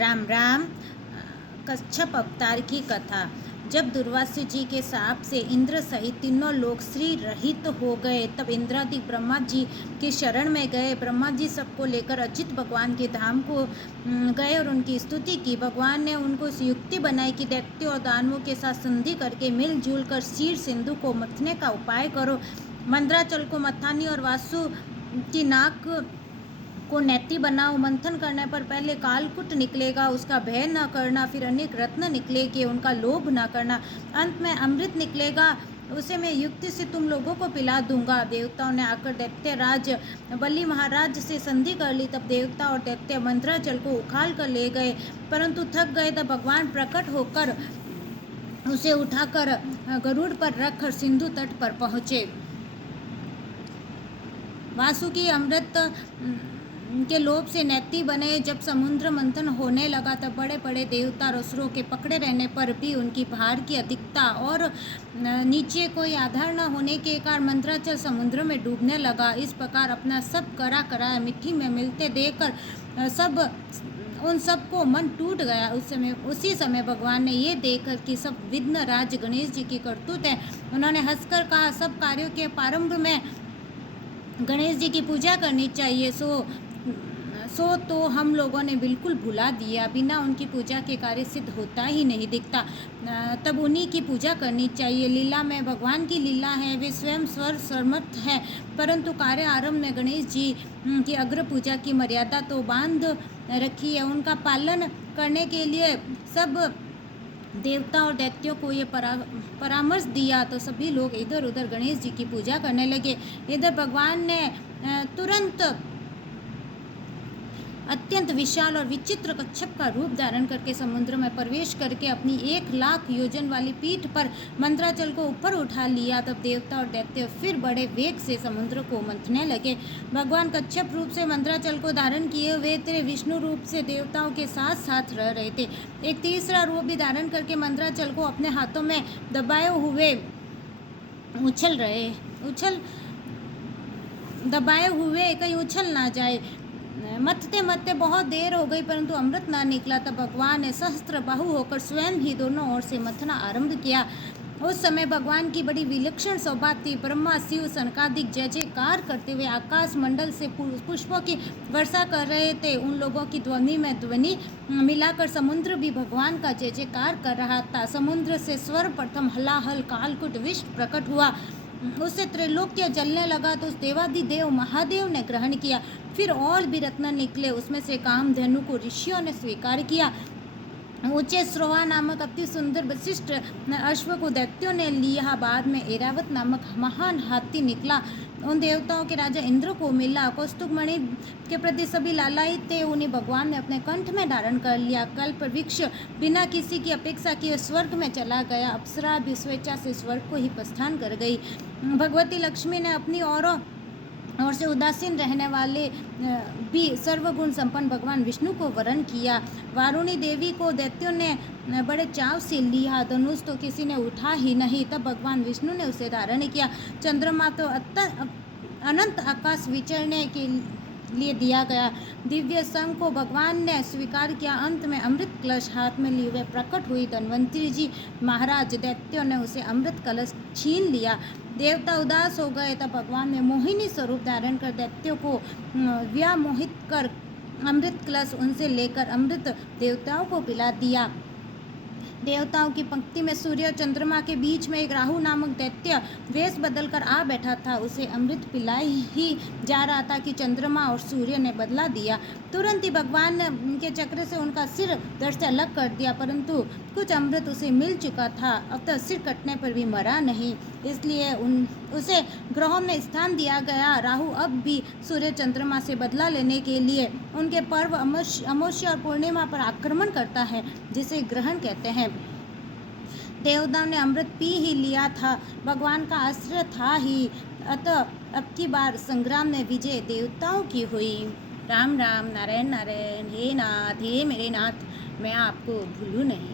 राम राम। कच्छप अवतार की कथा। जब दुर्वासु जी के शाप से इंद्र सहित तीनों लोग श्री रहित हो गए, तब इंद्रादि ब्रह्मा जी की शरण में गए। ब्रह्मा जी सबको लेकर अच्युत भगवान के धाम को गए और उनकी स्तुति की। भगवान ने उनको युक्ति बनाई कि दैत्यों और दानवों के साथ संधि करके मिलजुल कर क्षीर सिंधु को मथने का उपाय करो। मंद्राचल को मथानी और वासु की नाक को नैति बनाओ। मंथन करने पर पहले कालकूट निकलेगा, उसका भय न करना। फिर अनेक रत्न निकलेंगे, उनका लोभ न करना। अंत में अमृत निकलेगा, उसे मैं युक्ति से तुम लोगों को पिला दूंगा। देवताओं ने आकर दैत्यराज बलि महाराज से संधि कर ली। तब देवता और दैत्य मंद्राचल को उखाड़ कर ले गए, परंतु थक गए। तब भगवान प्रकट होकर उसे उठाकर गरुड़ पर रखकर सिंधु तट पर पहुँचे। वासुकी अमृत के लोभ से नैति बने। जब समुद्र मंथन होने लगा, तब बड़े बड़े देवता और असुरों के पकड़े रहने पर भी उनकी भार की अधिकता और नीचे कोई आधार न होने के कारण मंद्राचल समुद्र में डूबने लगा। इस प्रकार अपना सब करा कराया मिट्टी में मिलते देखकर उन सबको मन टूट गया। उसी समय भगवान ने ये देखकर कि सब विघ्न राज गणेश जी की करतूत है, उन्होंने हंसकर कहा, सब कार्यों के प्रारंभ में गणेश जी की पूजा करनी चाहिए। सो तो हम लोगों ने बिल्कुल भुला दिया। बिना उनकी पूजा के कार्य सिद्ध होता ही नहीं दिखता, तब उन्हीं की पूजा करनी चाहिए। लीला में भगवान की लीला है, वे स्वयं सर्वसमर्थ है, परंतु कार्य आरंभ में गणेश जी की अग्र पूजा की मर्यादा तो बांध रखी है। उनका पालन करने के लिए सब देवता और दैत्यों को ये परामर्श दिया, तो सभी लोग इधर उधर गणेश जी की पूजा करने लगे। इधर भगवान ने तुरंत अत्यंत विशाल और विचित्र कच्छप का रूप धारण करके समुद्र में प्रवेश करके अपनी 1,00,000 योजन वाली पीठ पर मंद्राचल को ऊपर उठा लिया। तब देवता और दैत्य फिर बड़े वेग से समुद्र को मंथने लगे। भगवान कच्छप रूप से मंद्राचल को धारण किए हुए थे, विष्णु रूप से देवताओं के साथ साथ रह रहे थे। एक तीसरा रूप भी धारण करके मंद्राचल को अपने हाथों में दबाए हुए कहीं उछल ना जाए। मथते मथते बहुत देर हो गई, परंतु अमृत ना निकला। तब भगवान ने सहस्त्र बाहु होकर स्वयं ही दोनों ओर से मथना आरंभ किया। उस समय भगवान की बड़ी विलक्षण शोभा थी। ब्रह्मा शिव सनकादिक जय जयकार करते हुए आकाश मंडल से पुष्पों की वर्षा कर रहे थे। उन लोगों की ध्वनि में ध्वनि मिलाकर समुद्र भी भगवान का जय जयकार कर रहा था। समुद्र से सर्वप्रथम हलाहल कालकूट विष प्रकट हुआ, उससे त्रैलोक्य जलने लगा, तो उस देवादिदेव महादेव ने ग्रहण किया। फिर और भी रत्न निकले, उसमें से कामधेनु को ऋषियों ने स्वीकार किया। ऊंचे श्रोवा नामक अति सुंदर विशिष्ट अश्व को दैत्यों ने लिया। बाद में ऐरावत नामक महान हाथी निकला, उन देवताओं के राजा इंद्र को मिला। कौस्तुभ मणि के प्रति सभी लालायित थे, उन्हें भगवान ने अपने कंठ में धारण कर लिया। कल्प वृक्ष बिना किसी की अपेक्षा किए स्वर्ग में चला गया। अप्सरा भी स्वेच्छा से स्वर्ग को ही प्रस्थान कर गई। भगवती लक्ष्मी ने अपनी और से उदासीन रहने वाले भी सर्वगुण संपन्न भगवान विष्णु को वरण किया। वारुणी देवी को दैत्यों ने बड़े चाव से लिया, धनुष तो किसी ने उठा ही नहीं। तब भगवान विष्णु ने उसे धारण किया। चंद्रमा तो अनंत आकाश विचरने के लिए दिया गया। दिव्य संघ को भगवान ने स्वीकार किया। अंत में अमृत कलश हाथ में लिए हुए प्रकट हुई धन्वंतरी जी महाराज। दैत्यों ने उसे अमृत कलश छीन लिया। देवता उदास हो गए, तब भगवान ने मोहिनी स्वरूप धारण कर दैत्यों को व्यामोहित कर अमृत कलश उनसे लेकर अमृत देवताओं को पिला दिया। देवताओं की पंक्ति में सूर्य और चंद्रमा के बीच में एक राहु नामक दैत्य वेश बदलकर आ बैठा था। उसे अमृत पिलाए ही जा रहा था कि चंद्रमा और सूर्य ने बदला दिया। तुरंत ही भगवान के चक्र से उनका सिर धड़ से अलग कर दिया, परंतु कुछ अमृत उसे मिल चुका था। अब तक सिर कटने पर भी मरा नहीं, इसलिए उसे ग्रहों में स्थान दिया गया। राहु अब भी सूर्य चंद्रमा से बदला लेने के लिए उनके पर्व अमावस्या और पूर्णिमा पर आक्रमण करता है, जिसे ग्रहण कहते हैं। देवताओं ने अमृत पी ही लिया था, भगवान का आश्रय था ही, अतः अब की बार संग्राम में विजय देवताओं की हुई। राम राम, नारायण नारायण। हे नाथ, हे मेरे नाथ, मैं आपको भूलूं नहीं।